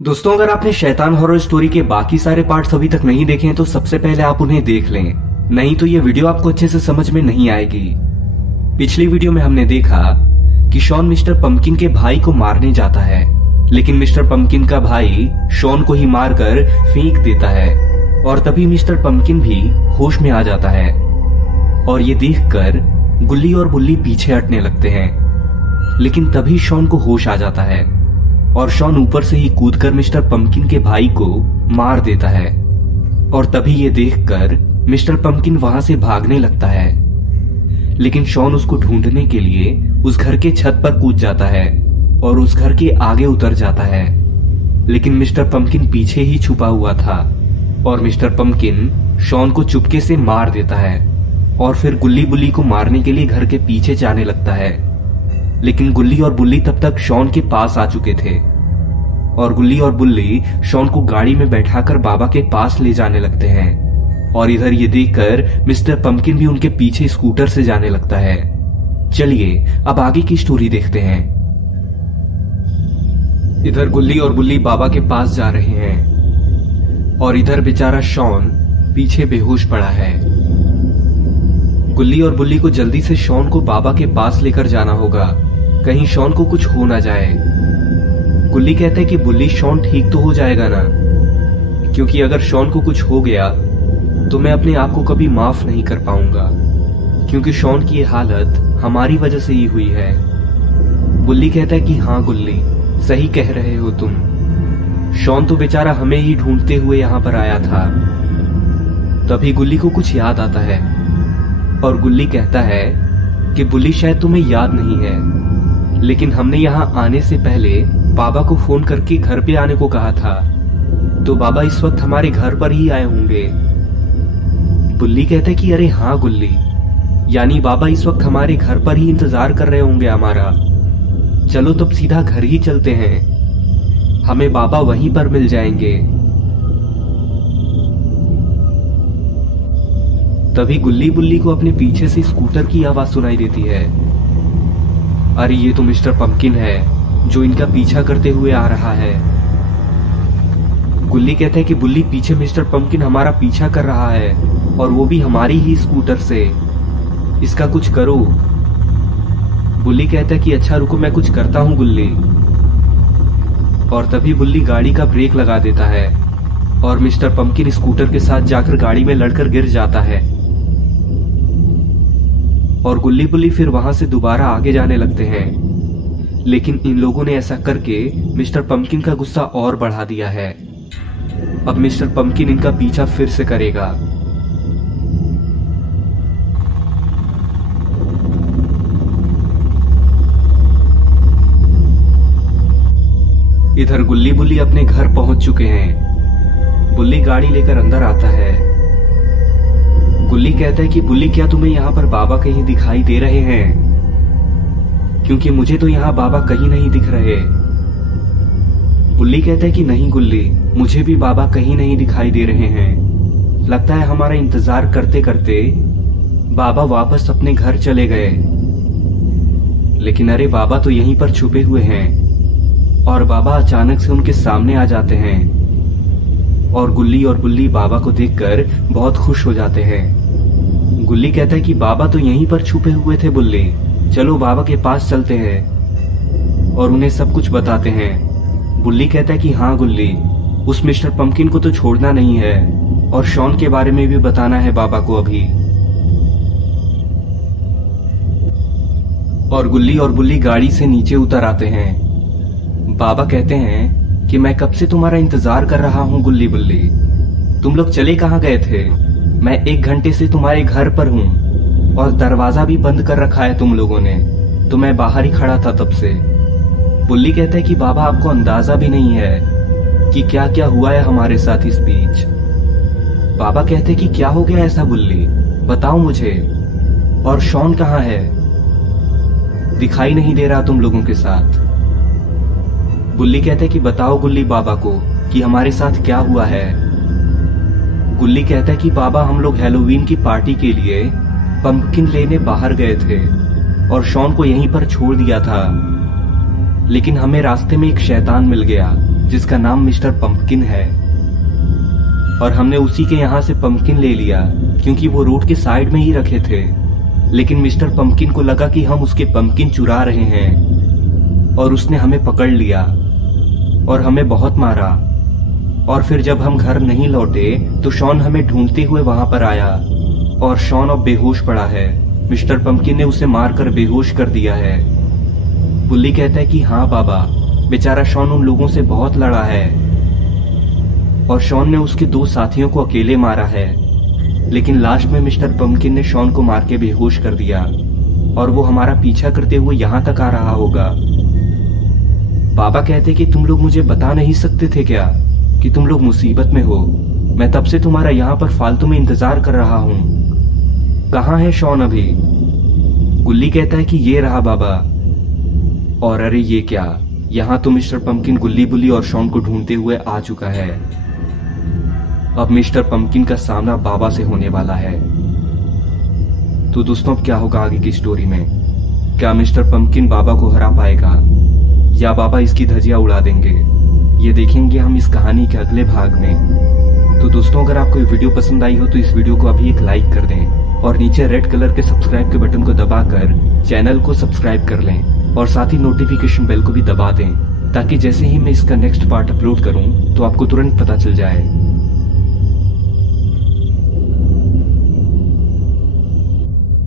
दोस्तों, अगर आपने शैतान हॉरर स्टोरी के बाकी सारे पार्ट्स अभी तक नहीं देखे हैं तो सबसे पहले आप उन्हें देख लें, नहीं तो ये वीडियो आपको अच्छे से समझ में नहीं आएगी। पिछली वीडियो में हमने देखा कि शॉन मिस्टर पंपकिन के भाई को मारने जाता है, लेकिन मिस्टर पंपकिन का भाई शॉन को ही मारकर फेंक देता है और तभी मिस्टर पंपकिन भी होश में आ जाता है और ये देखकर गुल्ली और बुल्ली पीछे हटने लगते हैं। लेकिन तभी शॉन को होश आ जाता है और शॉन ऊपर से ही कूदकर मिस्टर पंपकिन के भाई को मार देता है और तभी ये देखकर मिस्टर पंपकिन वहां से भागने लगता है। लेकिन शॉन उसको ढूंढने के लिए उस घर के छत पर कूद जाता है और उस घर के आगे उतर जाता है, लेकिन मिस्टर पंपकिन पीछे ही छुपा हुआ था और मिस्टर पंपकिन शॉन को चुपके से मार देता है और फिर गुल्ली बुल्ली को मारने के लिए घर के पीछे जाने लगता है। लेकिन गुल्ली और बुल्ली तब तक शॉन के पास आ चुके थे और गुल्ली और बुल्ली शॉन को गाड़ी में बैठाकर बाबा के पास ले जाने लगते हैं और इधर ये देखकर मिस्टर पंपकिन भी उनके पीछे स्कूटर से जाने लगता है। चलिए अब आगे की स्टोरी देखते हैं। इधर गुल्ली और बुल्ली बाबा के पास जा रहे हैं और इधर बेचारा शॉन पीछे बेहोश पड़ा है। गुल्ली और बुल्ली को जल्दी से शॉन को बाबा के पास लेकर जाना होगा, कहीं शॉन को कुछ हो ना जाए। गुल्ली कहते हैं कि बुल्ली शॉन ठीक तो हो जाएगा ना, क्योंकि अगर शॉन को कुछ हो गया तो मैं अपने आप को कभी माफ नहीं कर पाऊंगा, क्योंकि शॉन की ये हालत हमारी वजह से ही हुई है। बुल्ली कहता है कि हाँ गुल्ली, सही कह रहे हो तुम, शॉन तो बेचारा हमें ही ढूंढते हुए यहाँ पर आया था। तभी गुल्ली को कुछ याद आता है और गुल्ली कहता है कि बुल्ली शायद तुम्हें याद नहीं है, लेकिन हमने यहाँ आने से पहले बाबा को फोन करके घर पे आने को कहा था, तो बाबा इस वक्त हमारे घर पर ही आए होंगे। बुल्ली कहता है कि अरे हाँ गुल्ली, यानी बाबा इस वक्त हमारे घर पर ही इंतजार कर रहे होंगे हमारा। चलो तब सीधा घर ही चलते हैं, हमें बाबा वहीं पर मिल जाएंगे। तभी गुल्ली बुल्ली को अपने पीछे से स्कूटर की आवाज सुनाई देती है। अरे ये तो मिस्टर पंपकिन है जो इनका पीछा करते हुए आ रहा है। गुल्ली कहता है कि बुल्ली पीछे मिस्टर पंपकिन हमारा पीछा कर रहा है और वो भी हमारी ही स्कूटर से, इसका कुछ करो। बुल्ली कहता है कि अच्छा रुको मैं कुछ करता हूं गुल्ली। और तभी बुल्ली गाड़ी का ब्रेक लगा देता है और मिस्टर पंपकिन स्कूटर के साथ जाकर गाड़ी में लड़कर गिर जाता है और गुल्ली बुल्ली फिर वहां से दोबारा आगे जाने लगते हैं। लेकिन इन लोगों ने ऐसा करके मिस्टर पंपकिन का गुस्सा और बढ़ा दिया है। अब मिस्टर पंपकिन इनका पीछा फिर से करेगा। इधर गुल्ली बुल्ली अपने घर पहुंच चुके हैं। बुल्ली गाड़ी लेकर अंदर आता है। गुल्ली कहता है कि बुल्ली क्या तुम्हें यहाँ पर बाबा कहीं दिखाई दे रहे हैं, क्योंकि मुझे तो यहाँ बाबा कहीं नहीं दिख रहे। बुल्ली कहता है कि नहीं गुल्ली, मुझे भी बाबा कहीं नहीं दिखाई दे रहे हैं, लगता है हमारा इंतजार करते करते बाबा वापस अपने घर चले गए। लेकिन अरे बाबा तो यहीं पर छुपे हुए हैं और बाबा अचानक से उनके सामने आ जाते हैं और गुल्ली और बुल्ली बाबा को देखकर बहुत खुश हो जाते हैं। गुल्ली कहता है कि बाबा तो यहीं पर छुपे हुए थे बुल्ली, चलो बाबा के पास चलते हैं और उन्हें सब कुछ बताते हैं। बुल्ली कहता है कि हाँ गुल्ली, उस मिस्टर पंपकिन को तो छोड़ना नहीं है और शॉन के बारे में भी बताना है बाबा को अभी। और गुल्ली और बुल्ली गाड़ी से नीचे उतर आते हैं। बाबा कहते हैं कि मैं कब से तुम्हारा इंतजार कर रहा हूँ गुल्ली बुल्ली, तुम लोग चले कहाँ गए थे? मैं 1 घंटे से तुम्हारे घर पर हूँ और दरवाजा भी बंद कर रखा है तुम लोगों ने, तो मैं बाहर ही खड़ा था तब से। बुल्ली कहता है कि बाबा आपको अंदाजा भी नहीं है कि क्या क्या हुआ है हमारे साथ इस बीच। बाबा कहते हैं कि क्या हो गया ऐसा बुल्ली, बताओ मुझे, और शॉन कहाँ है? दिखाई नहीं दे रहा तुम लोगों के साथ। गुल्ली कहते हैं कि बताओ गुल्ली बाबा को कि हमारे साथ क्या हुआ है। गुल्ली कहता है कि बाबा हम लोग हैलोवीन की पार्टी के लिए पंपकिन लेने बाहर गए थे और शॉन को यहीं पर छोड़ दिया था, लेकिन हमें रास्ते में एक शैतान मिल गया जिसका नाम मिस्टर पंपकिन है, और हमने उसी के यहाँ से पंपकिन ले लिया क्योंकि वो रोड के साइड में ही रखे थे। लेकिन मिस्टर पंपकिन को लगा कि हम उसके पंपकिन चुरा रहे हैं और उसने हमें पकड़ लिया और हमें बहुत मारा। और फिर जब हम घर नहीं लौटे तो शॉन हमें ढूंढते हुए वहां पर आया और शॉन अब बेहोश पड़ा है। मिस्टर पंपकिन ने उसे मारकर बेहोश कर दिया है। बुल्ली कहता है कि हाँ बाबा, बेचारा शॉन उन लोगों से बहुत लड़ा है और शॉन ने उसके 2 साथियों को अकेले मारा है। लेकिन लास्ट में मिस्टर पंपकिन ने शॉन को मार के बेहोश कर दिया और वो हमारा पीछा करते हुए यहाँ तक आ रहा होगा। बाबा कहते कि तुम लोग मुझे बता नहीं सकते थे क्या कि तुम लोग मुसीबत में हो? मैं तब से तुम्हारा यहाँ पर फालतू में इंतजार कर रहा हूँ। कहाँ है शॉन अभी? गुल्ली कहता है कि ये रहा बाबा। और अरे ये क्या, यहाँ तो मिस्टर पंपकिन गुल्ली बुल्ली और शॉन को ढूंढते हुए आ चुका है। अब मिस्टर पंपकिन का सामना बाबा से होने वाला है। तो दोस्तों अब क्या होगा आगे की स्टोरी में? क्या मिस्टर पंपकिन बाबा को हरा पाएगा या बाबा इसकी धज्जियां उड़ा देंगे? ये देखेंगे हम इस कहानी के अगले भाग में। तो दोस्तों अगर आपको ये वीडियो पसंद आई हो तो इस वीडियो को अभी एक लाइक कर दें और नीचे रेड कलर के सब्सक्राइब के बटन को दबाकर चैनल को सब्सक्राइब कर लें और साथ ही नोटिफिकेशन बेल को भी दबा दें ताकि जैसे ही मैं इसका नेक्स्ट पार्ट अपलोड करूं तो आपको तुरंत पता चल जाए।